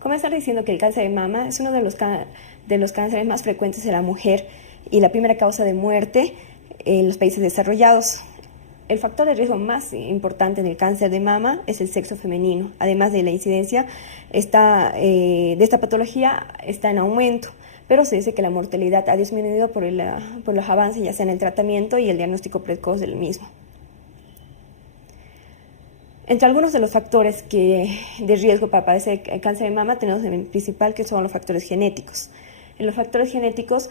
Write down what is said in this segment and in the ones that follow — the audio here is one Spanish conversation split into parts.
Comenzar diciendo que el cáncer de mama es uno de los cánceres más frecuentes de la mujer y la primera causa de muerte en los países desarrollados. El factor de riesgo más importante en el cáncer de mama es el sexo femenino. Además de la incidencia de esta patología está en aumento, pero se dice que la mortalidad ha disminuido por los avances ya sea en el tratamiento y el diagnóstico precoz del mismo. Entre algunos de los factores de riesgo para padecer cáncer de mama tenemos el principal, que son los factores genéticos. En los factores genéticos,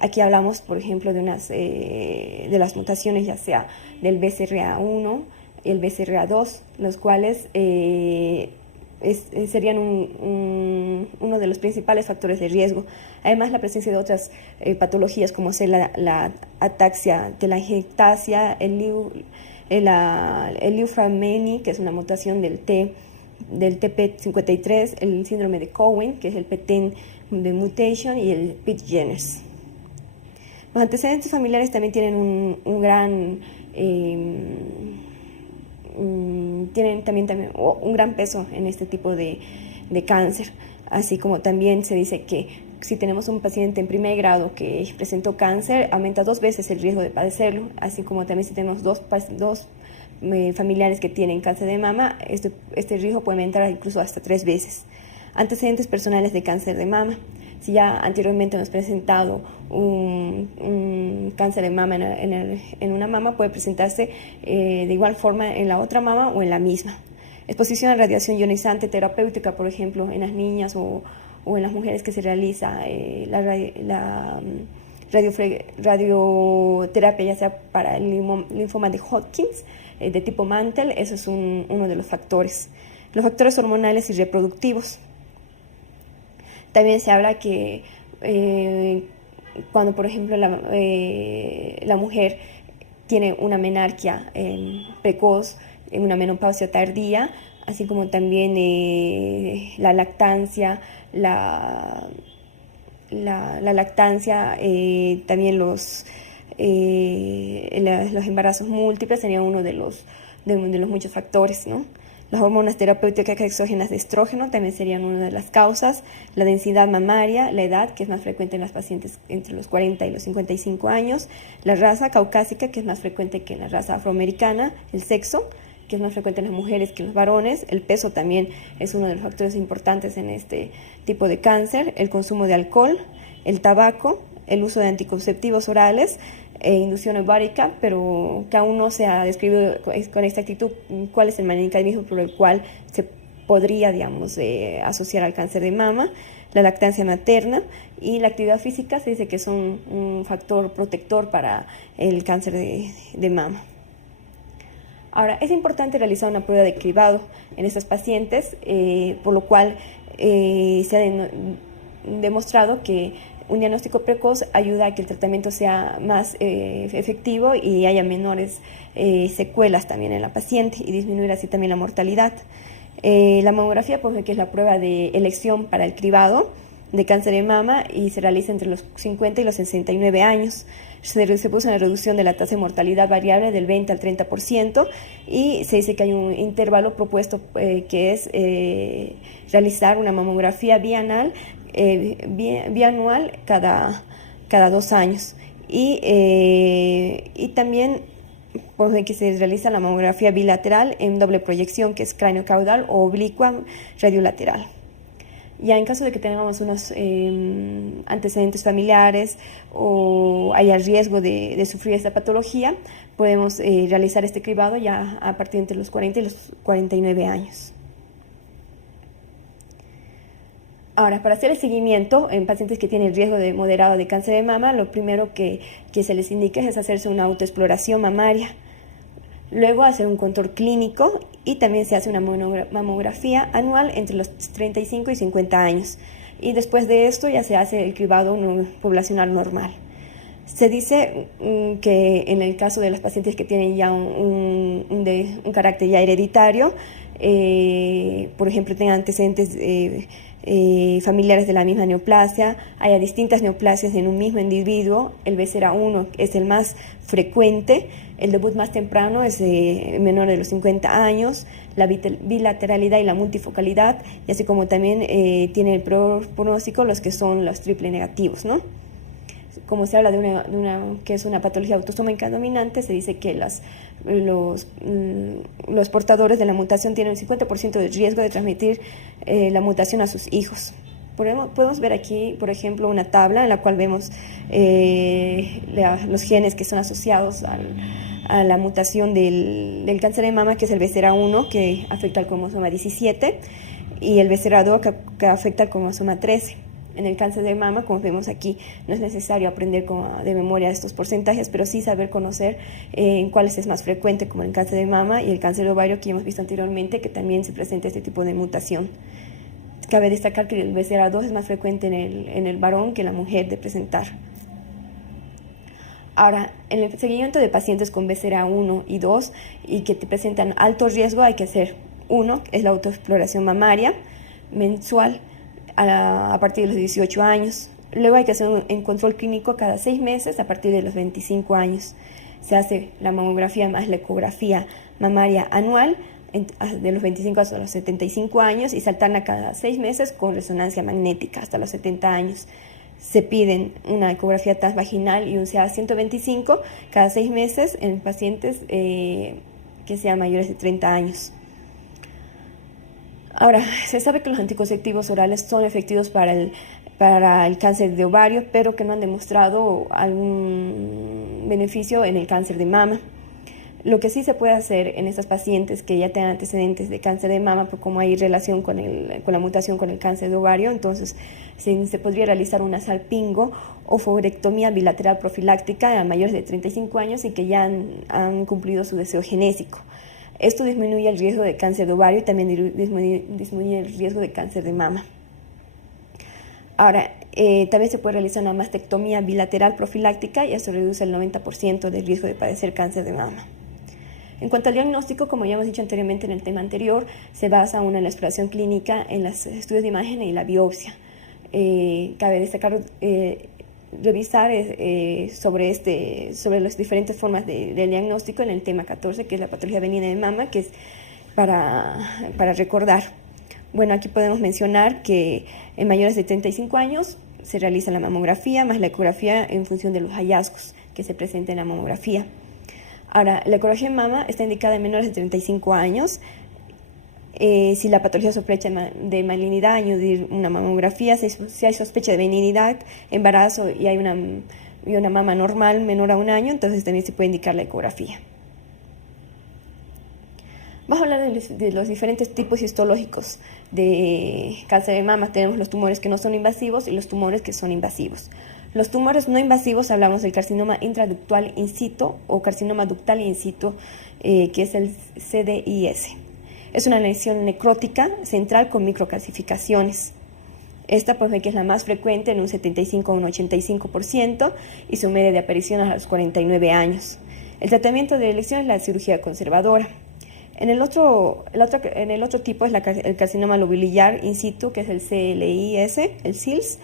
aquí hablamos, por ejemplo, de las mutaciones, ya sea del BCRA1 y el BCRA2, los cuales serían uno de los principales factores de riesgo. Además, la presencia de otras patologías, como ser la ataxia telangiectasia, el Liu-Fraumeni, que es una mutación del TP53, el síndrome de Cohen, que es el PTEN de mutation, y el Pitt-Jenners. Los antecedentes familiares también tienen un gran peso en este tipo de cáncer, así como también se dice que si tenemos un paciente en primer grado que presentó cáncer, aumenta 2 veces el riesgo de padecerlo, así como también si tenemos dos familiares que tienen cáncer de mama, este riesgo puede aumentar incluso hasta 3 veces. Antecedentes personales de cáncer de mama. Si ya anteriormente hemos presentado un cáncer de mama en una mama, puede presentarse de igual forma en la otra mama o en la misma. Exposición a radiación ionizante terapéutica, por ejemplo, en las niñas o en las mujeres que se realiza la radioterapia, ya sea para el linfoma de Hodgkins, de tipo Mantle, eso es uno de los factores. Los factores hormonales y reproductivos. También se habla que cuando, por ejemplo, la mujer tiene una menarquia precoz, una menopausia tardía, así como también la lactancia, también los embarazos múltiples serían uno de los muchos factores, ¿no? Las hormonas terapéuticas exógenas de estrógeno también serían una de las causas. La densidad mamaria, la edad, que es más frecuente en las pacientes entre los 40 y los 55 años. La raza caucásica, que es más frecuente que en la raza afroamericana. El sexo, que es más frecuente en las mujeres que en los varones. El peso también es uno de los factores importantes en este tipo de cáncer. El consumo de alcohol, el tabaco, el uso de anticonceptivos orales, inducción ovárica, pero que aún no se ha descrito con exactitud cuál es el mecanismo por el cual se podría, asociar al cáncer de mama. La lactancia materna y la actividad física se dice que son un factor protector para el cáncer de mama. Ahora, es importante realizar una prueba de cribado en estas pacientes, por lo cual se ha demostrado que un diagnóstico precoz ayuda a que el tratamiento sea más efectivo y haya menores secuelas también en la paciente y disminuir así también la mortalidad. La mamografía, pues, que es la prueba de elección para el cribado de cáncer de mama y se realiza entre los 50 y los 69 años. Se puso una reducción de la tasa de mortalidad variable del 20 al 30% y se dice que hay un intervalo propuesto que es realizar una mamografía bianual cada 2 años y también pues, que se realiza la mamografía bilateral en doble proyección, que es cráneo-caudal o oblicua radiolateral. Ya en caso de que tengamos unos antecedentes familiares o haya riesgo de sufrir esta patología, podemos realizar este cribado ya a partir de entre los 40 y los 49 años. Ahora, para hacer el seguimiento en pacientes que tienen riesgo de moderado de cáncer de mama, lo primero que se les indica es hacerse una autoexploración mamaria. Luego hacer un control clínico y también se hace una mamografía anual entre los 35 y 50 años. Y después de esto ya se hace el cribado poblacional normal. Se dice que en el caso de las pacientes que tienen ya un carácter ya hereditario, por ejemplo, tengan antecedentes familiares de la misma neoplasia, haya distintas neoplasias en un mismo individuo, el BCRA1 es el más frecuente, El debut más temprano es menor de los 50 años, la bilateralidad y la multifocalidad, y así como también tiene el peor pronóstico los que son los triple negativos, ¿no? Como se habla de una que es una patología autosómica dominante, se dice que los portadores de la mutación tienen un 50% de riesgo de transmitir la mutación a sus hijos. Podemos ver aquí, por ejemplo, una tabla en la cual vemos los genes que son asociados a la mutación del cáncer de mama, que es el BCR1, que afecta al cromosoma 17, y el BCR2, que afecta al cromosoma 13. En el cáncer de mama, como vemos aquí, no es necesario aprender de memoria estos porcentajes, pero sí saber conocer en cuáles es más frecuente, como el cáncer de mama y el cáncer de ovario, que ya hemos visto anteriormente, que también se presenta este tipo de mutación. Cabe destacar que el BCR2 es más frecuente en el varón que en la mujer de presentar. Ahora, en el seguimiento de pacientes con BCR1 y 2 y que te presentan alto riesgo, hay que hacer uno, es la autoexploración mamaria mensual a partir de los 18 años. Luego hay que hacer un control clínico cada 6 meses a partir de los 25 años. Se hace la mamografía más la ecografía mamaria anual de los 25 hasta los 75 años y se alterna cada 6 meses con resonancia magnética hasta los 70 años. Se piden una ecografía transvaginal y un CA-125 cada 6 meses en pacientes que sean mayores de 30 años. Ahora, se sabe que los anticonceptivos orales son efectivos para el cáncer de ovario, pero que no han demostrado algún beneficio en el cáncer de mama. Lo que sí se puede hacer en estas pacientes que ya tengan antecedentes de cáncer de mama, pues como hay relación con la mutación con el cáncer de ovario, entonces se podría realizar una salpingo o fourectomía bilateral profiláctica a mayores de 35 años y que ya han cumplido su deseo genésico. Esto disminuye el riesgo de cáncer de ovario y también disminuye el riesgo de cáncer de mama. Ahora, también se puede realizar una mastectomía bilateral profiláctica y eso reduce el 90% del riesgo de padecer cáncer de mama. En cuanto al diagnóstico, como ya hemos dicho anteriormente en el tema anterior, se basa en la exploración clínica, en los estudios de imagen y la biopsia. Cabe destacar revisar sobre las diferentes formas de diagnóstico en el tema 14, que es la patología benigna de mama, que es para recordar. Bueno, aquí podemos mencionar que en mayores de 35 años se realiza la mamografía más la ecografía en función de los hallazgos que se presentan en la mamografía. Ahora, la ecografía de mama está indicada en menores de 35 años. Si la patología sospecha de malignidad, añadir una mamografía. Si hay sospecha de benignidad, embarazo y hay una mama normal menor a 1 año, entonces también se puede indicar la ecografía. Vamos a hablar de los diferentes tipos histológicos de cáncer de mama. Tenemos los tumores que no son invasivos y los tumores que son invasivos. Los tumores no invasivos hablamos del carcinoma intraductal in situ o carcinoma ductal in situ, que es el CDIS. Es una lesión necrótica central con microcalcificaciones. Esta pues ve que es la más frecuente en un 75 a un 85% y su media de aparición a los 49 años. El tratamiento de elección es la cirugía conservadora. En el otro tipo es el carcinoma lobular in situ, que es el CLIS, el SILS.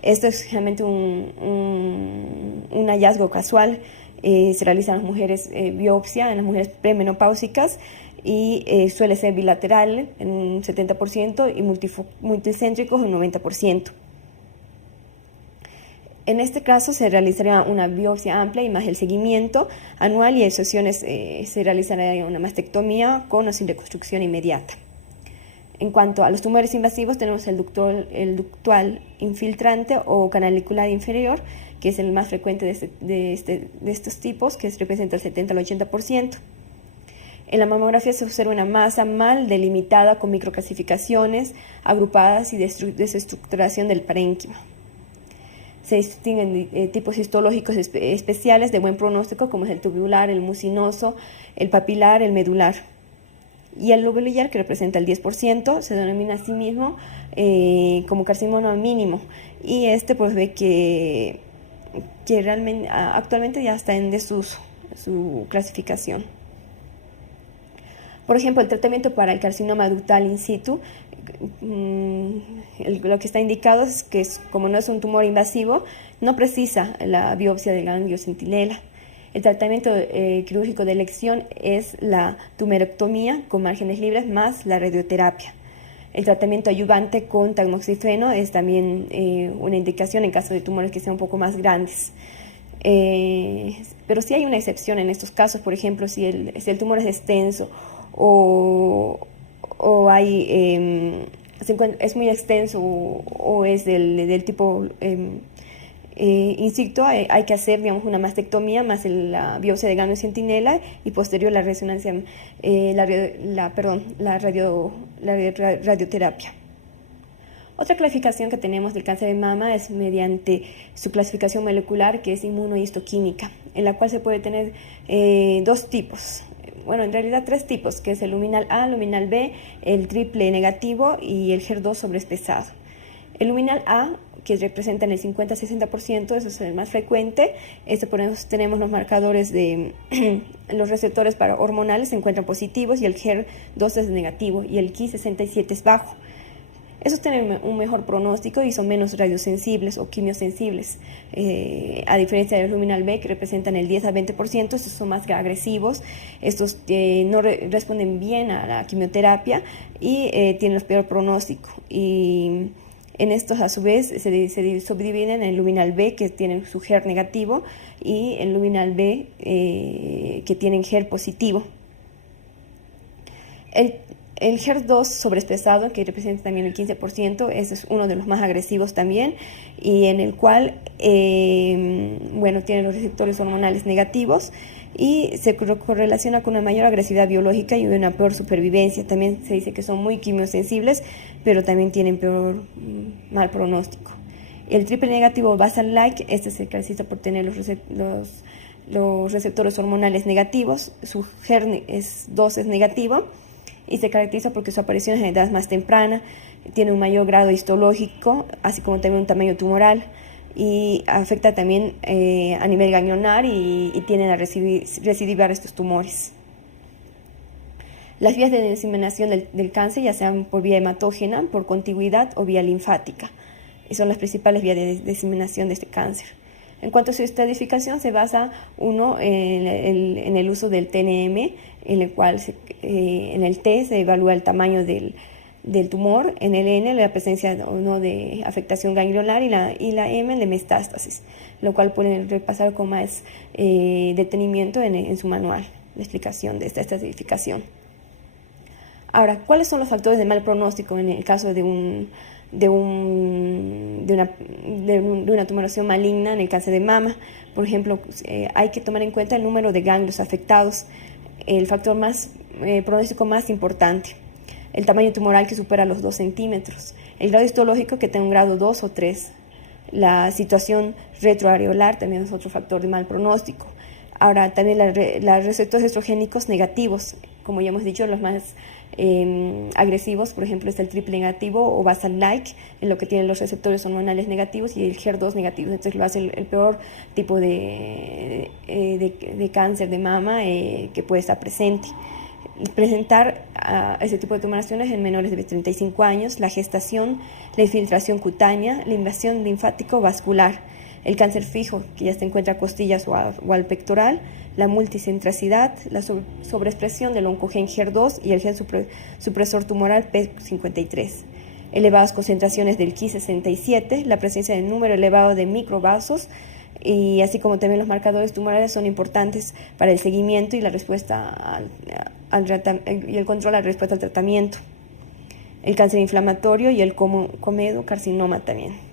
Esto es realmente un hallazgo casual. Se realiza en las mujeres biopsia, en las mujeres premenopáusicas y suele ser bilateral en un 70% y multicéntricos en un 90%. En este caso se realizaría una biopsia amplia y más el seguimiento anual y en sesiones se realizaría una mastectomía con o sin reconstrucción inmediata. En cuanto a los tumores invasivos, tenemos el ductal infiltrante o canalicular inferior, que es el más frecuente de estos tipos, que representa el 70 al 80%. En la mamografía se observa una masa mal delimitada con microcalcificaciones agrupadas y desestructuración del parénquima. Se distinguen tipos histológicos especiales de buen pronóstico, como es el tubular, el mucinoso, el papilar, el medular. Y el lobular, que representa el 10%, se denomina a sí mismo como carcinoma mínimo. Y pues ve que realmente actualmente ya está en desuso su clasificación. Por ejemplo, el tratamiento para el carcinoma ductal in situ, lo que está indicado es que como no es un tumor invasivo, no precisa la biopsia del ganglio centinela. El tratamiento quirúrgico de elección es la tumerectomía con márgenes libres más la radioterapia. El tratamiento ayudante con tamoxifeno es también una indicación en caso de tumores que sean un poco más grandes. Pero sí hay una excepción en estos casos, por ejemplo, si el tumor es extenso o es muy extenso o es del tipo insecto, hay que hacer, digamos, una mastectomía más la biopsia de ganglio centinela y posterior la resonancia, la radioterapia. Otra clasificación que tenemos del cáncer de mama es mediante su clasificación molecular, que es inmunohistoquímica, en la cual se puede tener dos tipos. Bueno, en realidad tres tipos, que es el luminal A, luminal B, el triple negativo y el HER2 sobreexpresado. El luminal A, que representa el 50-60%, eso es el más frecuente. Por eso tenemos los marcadores de los receptores para hormonales se encuentran positivos y el HER2 es negativo y el Ki67 es bajo. Esos tienen un mejor pronóstico y son menos radiosensibles o quimiosensibles, a diferencia del luminal B, que representan el 10-20%, estos son más agresivos, estos no responden bien a la quimioterapia y tienen el peor pronóstico. Y en estos, a su vez, se subdividen en el luminal B, que tienen su HER negativo, y el luminal B, que tienen HER positivo. El HER2 sobreexpresado, que representa también el 15%, ese es uno de los más agresivos también, y en el cual, tiene los receptores hormonales negativos y se correlaciona con una mayor agresividad biológica y una peor supervivencia. También se dice que son muy quimiosensibles, pero también tienen mal pronóstico. El triple negativo basal-like, este se caracteriza por tener los receptores hormonales negativos, su HER2 es negativo, y se caracteriza porque su aparición es en edad más temprana, tiene un mayor grado histológico, así como también un tamaño tumoral, y afecta también a nivel ganglionar y tienden a recidivar estos tumores. Las vías de diseminación del cáncer, ya sean por vía hematógena, por contigüidad o vía linfática, y son las principales vías de diseminación de este cáncer. En cuanto a su estratificación, se basa en el uso del TNM, en el cual en el T se evalúa el tamaño del tumor, en el N la presencia o no de afectación ganglionar y la M de metástasis, lo cual pueden repasar con más detenimiento en su manual de explicación de esta estratificación. Ahora, ¿cuáles son los factores de mal pronóstico en el caso de una tumoración maligna en el cáncer de mama? Por ejemplo, hay que tomar en cuenta el número de ganglios afectados, el factor pronóstico más importante, el tamaño tumoral que supera los 2 centímetros, el grado histológico que tenga un grado 2 o 3, la situación retroareolar también es otro factor de mal pronóstico. Ahora, también los receptores estrogénicos negativos, como ya hemos dicho, los más agresivos, por ejemplo, es el triple negativo o basal-like, en lo que tienen los receptores hormonales negativos y el HER2 negativo. Entonces lo hace el peor tipo de cáncer de mama que puede estar presente. Presentar ese tipo de tumoraciones en menores de 35 años, la gestación, la infiltración cutánea, la invasión linfático-vascular, el cáncer fijo, que ya se encuentra a costillas o al pectoral, la multicentracidad, la sobreexpresión del oncogen HER2 y el gen supresor tumoral P53, elevadas concentraciones del Ki67, la presencia de número elevado de microvasos, y así como también los marcadores tumorales son importantes para el seguimiento y la respuesta y el control a la respuesta al tratamiento. El cáncer inflamatorio y el comedocarcinoma también.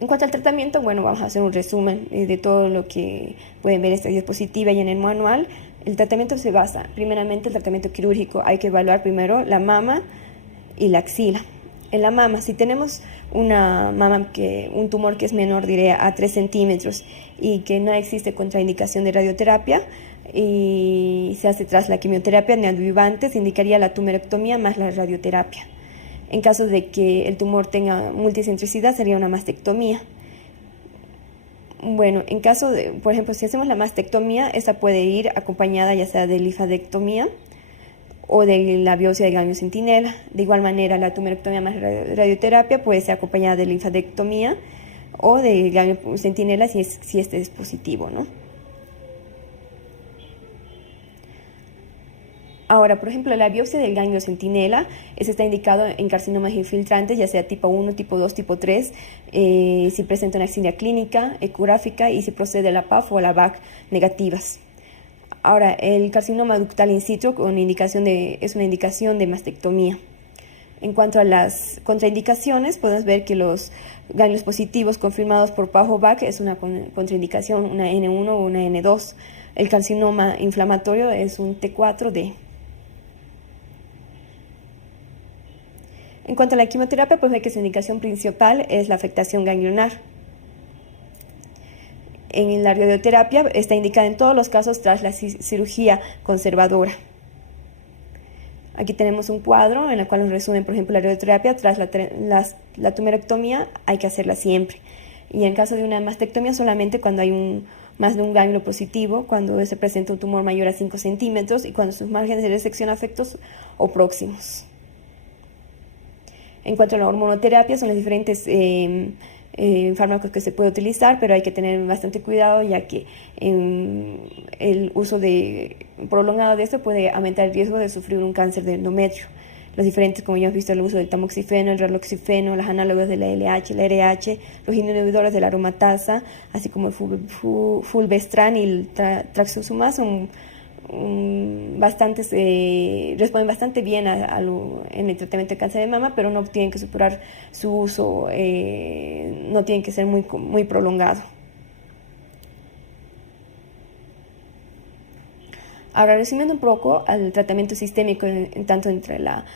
En cuanto al tratamiento, vamos a hacer un resumen de todo lo que pueden ver en esta diapositiva y en el manual. El tratamiento se basa, primeramente, el tratamiento quirúrgico. Hay que evaluar primero la mama y la axila. En la mama, si tenemos un tumor que es menor, a 3 centímetros y que no existe contraindicación de radioterapia y se hace tras la quimioterapia neoadyuvante, se indicaría la tumerectomía más la radioterapia. En caso de que el tumor tenga multicentricidad, sería una mastectomía. En caso de, por ejemplo, si hacemos la mastectomía, esta puede ir acompañada ya sea de linfadectomía o de la biopsia de ganglio centinela. De igual manera, la tumerectomía más radioterapia puede ser acompañada de linfadectomía o de ganglio centinela si este es positivo, ¿no? Ahora, por ejemplo, la biopsia del ganglio centinela está indicado en carcinomas infiltrantes, ya sea tipo 1, tipo 2, tipo 3, si presenta una axilia clínica, ecográfica y si procede de la PAF o la BAC negativas. Ahora, el carcinoma ductal in situ es una indicación de mastectomía. En cuanto a las contraindicaciones, podemos ver que los ganglios positivos confirmados por PAF o BAC es una contraindicación, una N1 o una N2. El carcinoma inflamatorio es un T4D. En cuanto a la quimioterapia, pues ve que su indicación principal es la afectación ganglionar. En la radioterapia está indicada en todos los casos tras la cirugía conservadora. Aquí tenemos un cuadro en el cual nos resumen, por ejemplo, la radioterapia tras la tumerectomía hay que hacerla siempre. Y en caso de una mastectomía solamente cuando hay más de un ganglio positivo, cuando se presenta un tumor mayor a 5 centímetros y cuando sus márgenes de resección afectos o próximos. En cuanto a la hormonoterapia, son los diferentes fármacos que se puede utilizar, pero hay que tener bastante cuidado ya que el uso prolongado de esto puede aumentar el riesgo de sufrir un cáncer de endometrio. Los diferentes, como ya hemos visto, el uso del tamoxifeno, el raloxifeno, las análogas de la LH, la RH, los inhibidores de la aromatasa, así como el fulvestrán y el traxuzumab son responden bastante bien en el tratamiento de cáncer de mama, pero no tienen que superar su uso, no tienen que ser muy prolongado. Ahora, resumiendo un poco al tratamiento sistémico, tanto entre la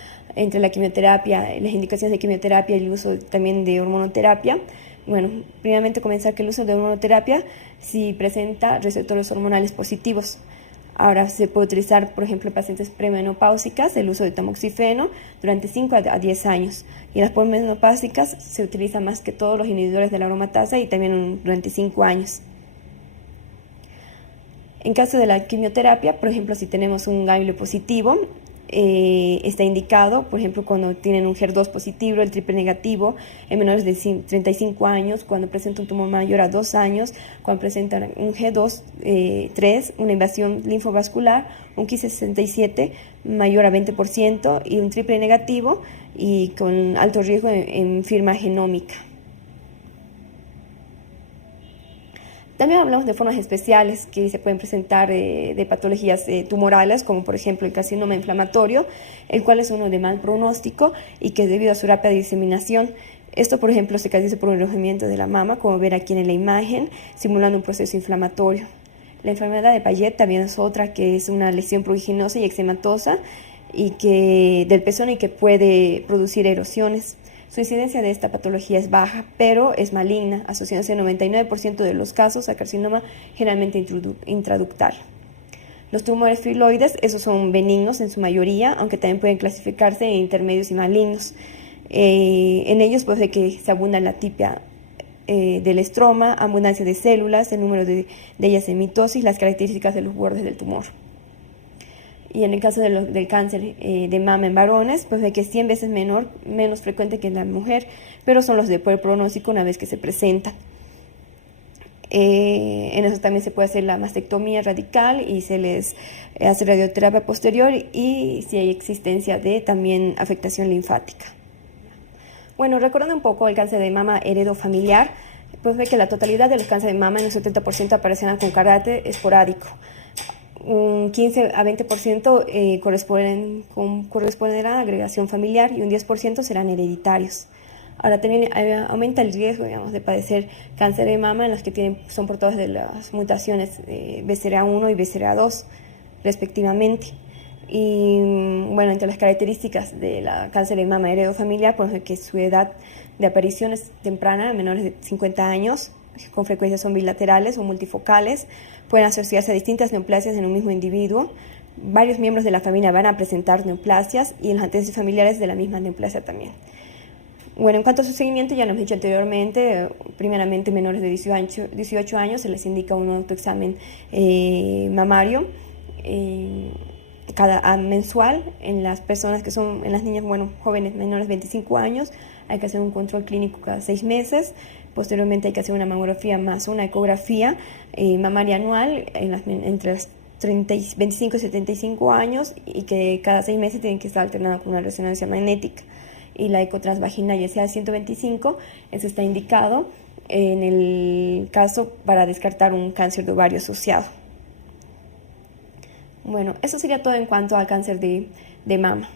quimioterapia, las indicaciones de quimioterapia y el uso también de hormonoterapia. Bueno, primeramente comenzar que el uso de hormonoterapia si presenta receptores hormonales positivos. Ahora se puede utilizar, por ejemplo, en pacientes premenopáusicas, el uso de tamoxifeno durante 5 a 10 años. Y en las posmenopáusicas se utiliza más que todos los inhibidores de la aromatasa y también durante 5 años. En caso de la quimioterapia, por ejemplo, si tenemos un ganglio positivo, está indicado, por ejemplo, cuando tienen un HER2 positivo, el triple negativo, en menores de 35 años, cuando presenta un tumor mayor a 2 años, cuando presentan un G2, 3, una invasión linfovascular, un Ki-67 mayor a 20% y un triple negativo y con alto riesgo en firma genómica. También hablamos de formas especiales que se pueden presentar de patologías tumorales, como por ejemplo el carcinoma inflamatorio, el cual es uno de mal pronóstico y que debido a su rápida diseminación, esto por ejemplo se caracteriza por un enrojamiento de la mama, como ver aquí en la imagen, simulando un proceso inflamatorio. La enfermedad de Payet también es otra, que es una lesión pruriginosa y eczematosa del pezón y que puede producir erosiones. Su incidencia de esta patología es baja, pero es maligna, asociándose en 99% de los casos a carcinoma generalmente intraductal. Los tumores filoides, esos son benignos en su mayoría, aunque también pueden clasificarse en intermedios y malignos. En ellos puede que se abunda en la tipia del estroma, abundancia de células, el número de ellas en mitosis, las características de los bordes del tumor. Y en el caso del cáncer de mama en varones, pues ve que es 100 veces menos frecuente que en la mujer, pero son los de peor pronóstico una vez que se presentan. En eso también se puede hacer la mastectomía radical y se les hace radioterapia posterior y si hay existencia de también afectación linfática. Bueno, recordando un poco el cáncer de mama heredofamiliar, pues ve que la totalidad de los cánceres de mama en un 70% aparecerán con carácter esporádico. Un 15 a 20% corresponderán a agregación familiar y un 10% serán hereditarios. Ahora también aumenta el riesgo, digamos, de padecer cáncer de mama en los que son portadores de las mutaciones BCLA1 y BCLA2 respectivamente. Y bueno, entre las características de la cáncer de mama heredofamiliar, pues que su edad de aparición es temprana, menores de 50 años, con frecuencia son bilaterales o multifocales, pueden asociarse a distintas neoplasias en un mismo individuo. Varios miembros de la familia van a presentar neoplasias y los antecedentes familiares de la misma neoplasia también. Bueno, en cuanto a su seguimiento, ya lo hemos dicho anteriormente, primeramente menores de 18 años se les indica un autoexamen mamario mensual. En las personas que son, en las niñas, bueno, jóvenes menores de 25 años, hay que hacer un control clínico cada 6 meses. Posteriormente hay que hacer una mamografía más una ecografía mamaria anual entre las 25 y 75 años, y que cada 6 meses tienen que estar alternada con una resonancia magnética. Y la ecotransvaginal, ya sea 125, eso está indicado en el caso para descartar un cáncer de ovario asociado. Bueno, eso sería todo en cuanto al cáncer de mama.